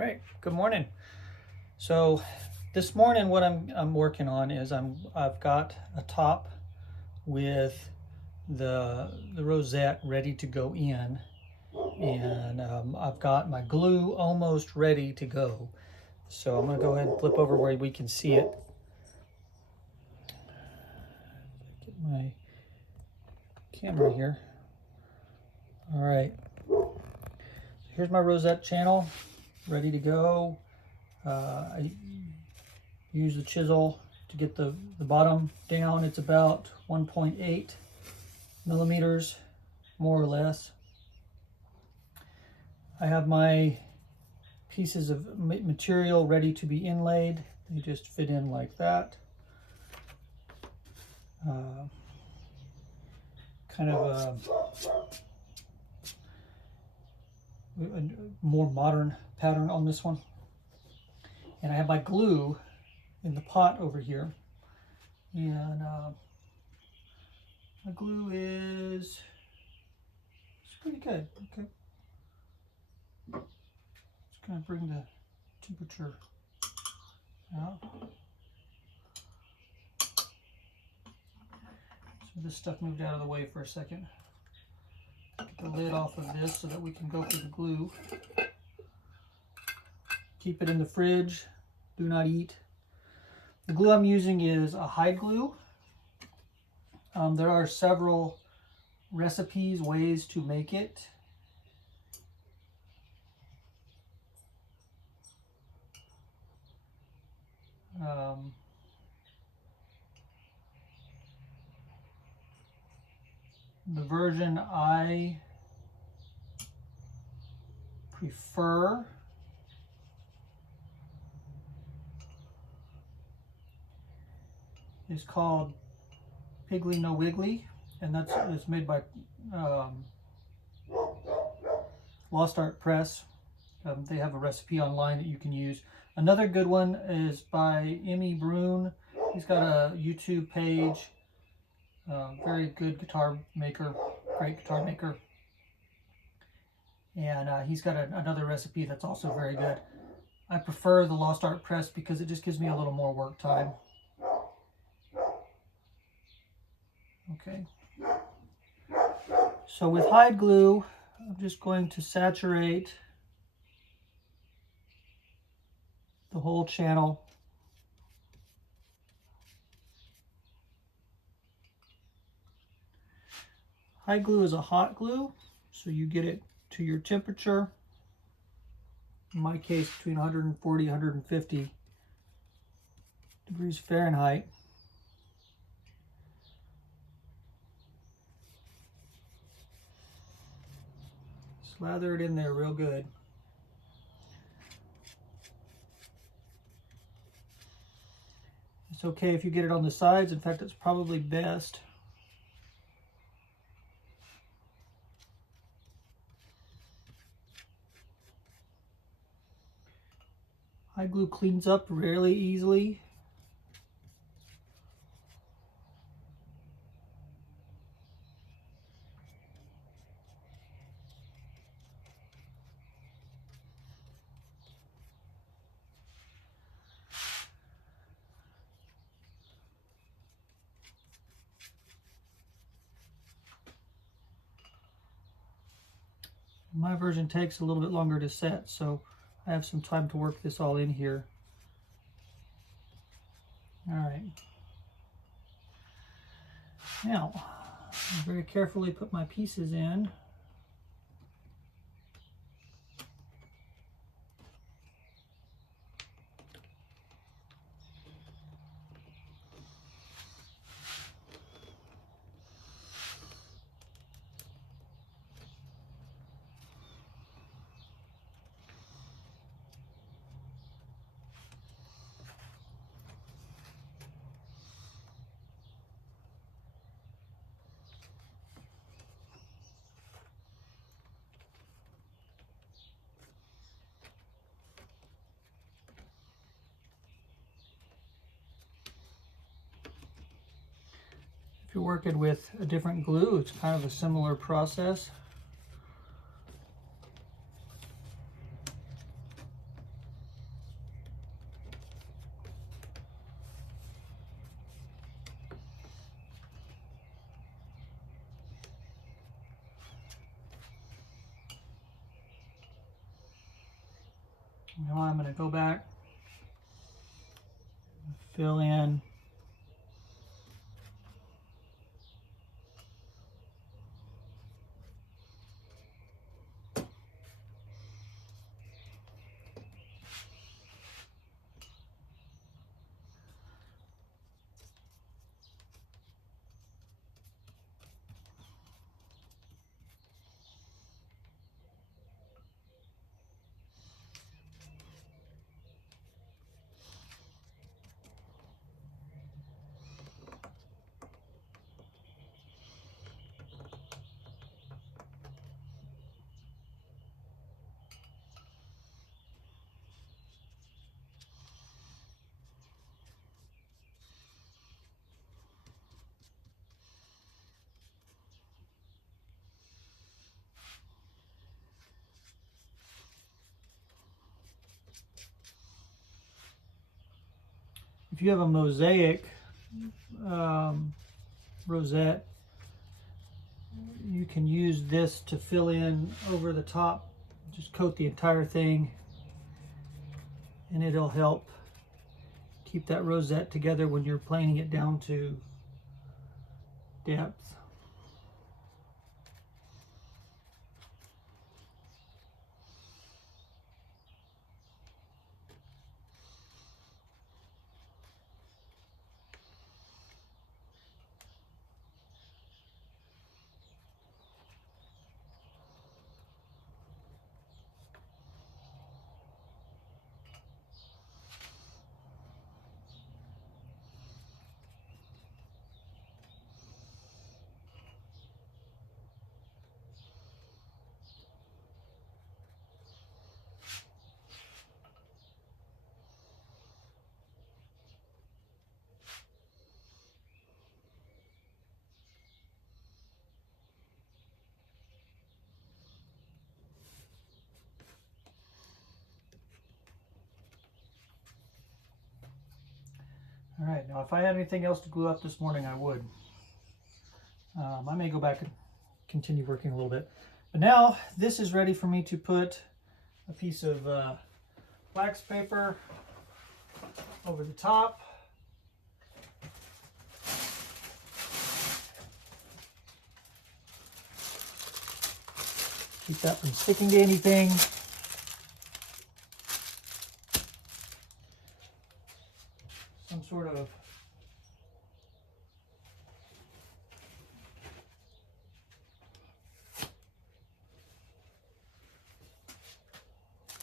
Great. Good morning. So this morning what I'm working on is I've got a top with the rosette ready to go in, and I've got my glue almost ready to go. So I'm going to go ahead and flip over where we can see it. Get my camera here. All right. So here's my rosette channel ready to go. I use the chisel to get the bottom down. It's about 1.8 millimeters, more or less. I have my pieces of material ready to be inlaid. They just fit in like that. Kind of a more modern pattern on this one. And I have my glue in the pot over here. And my glue is pretty good. Okay. Just gonna bring the temperature out. So this stuff moved out of the way for a second. Get the lid off of this so that we can go for the glue. Keep it in the fridge. Do not eat. The glue I'm using is a hide glue. There are several recipes, ways to make it. The version I prefer is called Piggly No Wiggly, and it's made by Lost Art Press. They have a recipe online that you can use. Another good one is by Emmy Brune. He's got a YouTube page. Very good guitar maker, great guitar maker. And he's got another recipe that's also very good. I prefer the Lost Art Press because it just gives me a little more work time. Okay. So with hide glue, I'm just going to saturate the whole channel. Hide glue is a hot glue, so you get it to your temperature. In my case, between 140 and 150 degrees Fahrenheit. Slather it in there real good. It's okay if you get it on the sides. In fact, it's probably best. Hide glue cleans up really easily. My version takes a little bit longer to set, so I have some time to work this all in here. All right. Now, I very carefully put my pieces in. If you're working with a different glue, it's kind of a similar process. Now I'm going to go back, fill in if you have a mosaic rosette, you can use this to fill in over the top. Just coat the entire thing and it'll help keep that rosette together when you're planing it down to depth. All right, now if I had anything else to glue up this morning, I would. I may go back and continue working a little bit. But now this is ready for me to put a piece of wax paper over the top. Keep that from sticking to anything. Some sort of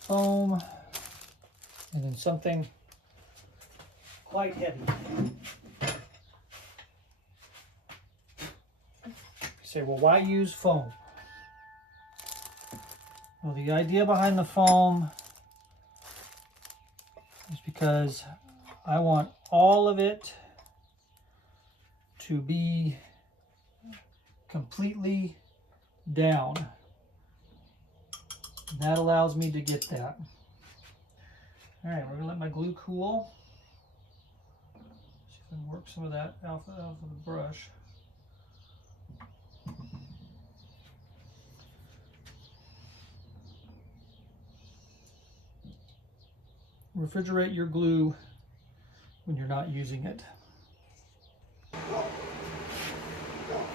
foam, and then something quite heavy. You say, well, why use foam? Well, the idea behind the foam is because I want all of it to be completely down. That allows me to get that. All right, we're gonna let my glue cool. See if I can work some of that out of the brush. Refrigerate your glue when you're not using it.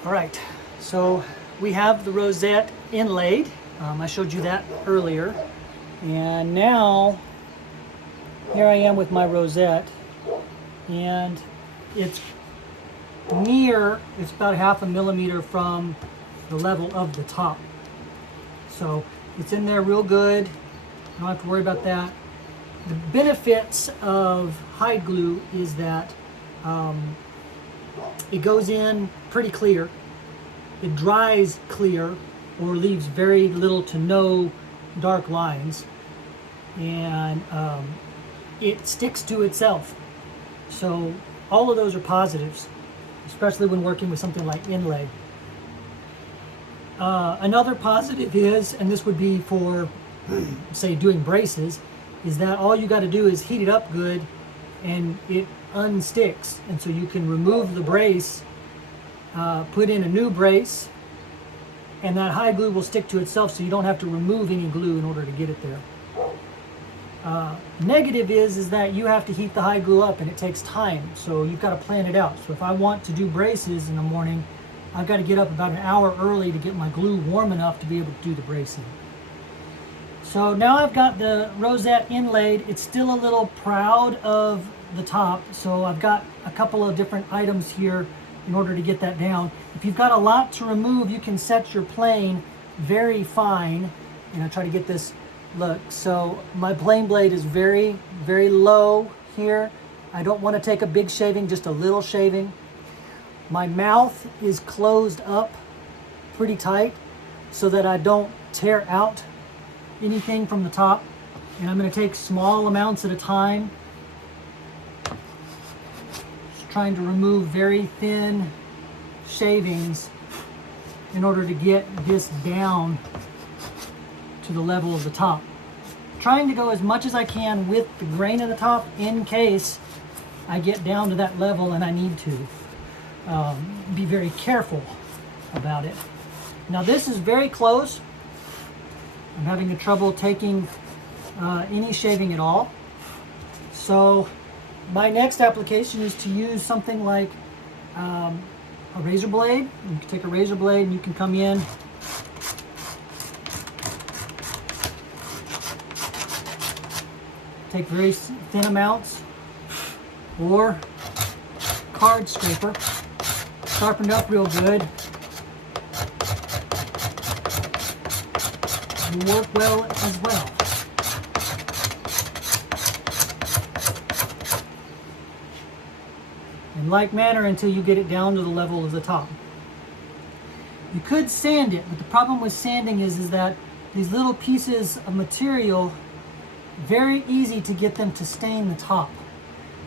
All right, so we have the rosette inlaid. I showed you that earlier. And now, here I am with my rosette, and it's about 1/2 millimeter from the level of the top. So it's in there real good. You don't have to worry about that. The benefits of hide glue is that it goes in pretty clear, it dries clear or leaves very little to no dark lines, and it sticks to itself. So all of those are positives, especially when working with something like inlay. Another positive is, and this would be for say doing braces, is that all you got to do is heat it up good and it unsticks, and so you can remove the brace, put in a new brace, and that hide glue will stick to itself, so you don't have to remove any glue in order to get it there. Negative is that you have to heat the high glue up and it takes time, so you've got to plan it out. So if I want to do braces in the morning, I've got to get up about an hour early to get my glue warm enough to be able to do the bracing. So now I've got the rosette inlaid. It's still a little proud of the top, so I've got a couple of different items here in order to get that down. If you've got a lot to remove, you can set your plane very fine. And I'll try to get this look. So my plane blade is very, very low here. I don't want to take a big shaving, just a little shaving. My mouth is closed up pretty tight so that I don't tear out anything from the top. And I'm going to take small amounts at a time. Just trying to remove very thin shavings in order to get this down to the level of the top. Trying to go as much as I can with the grain of the top in case I get down to that level and I need to be very careful about it. Now this is very close. I'm having trouble taking any shaving at all. So my next application is to use something like a razor blade. You can take a razor blade and you can come in take very thin amounts, or card scraper, sharpened up real good. Will work well as well. In like manner until you get it down to the level of the top. You could sand it, but the problem with sanding is that these little pieces of material, very easy to get them to stain the top.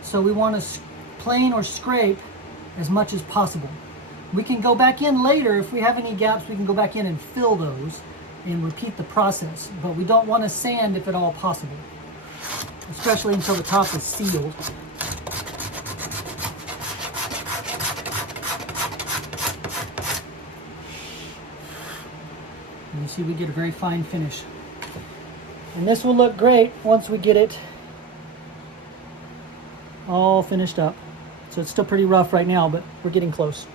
So we want to plane or scrape as much as possible. We can go back in later if we have any gaps. We can go back in and fill those and repeat the process, but we don't want to sand if at all possible, especially until the top is sealed. And you see we get a very fine finish. And this will look great once we get it all finished up. So it's still pretty rough right now, but we're getting close.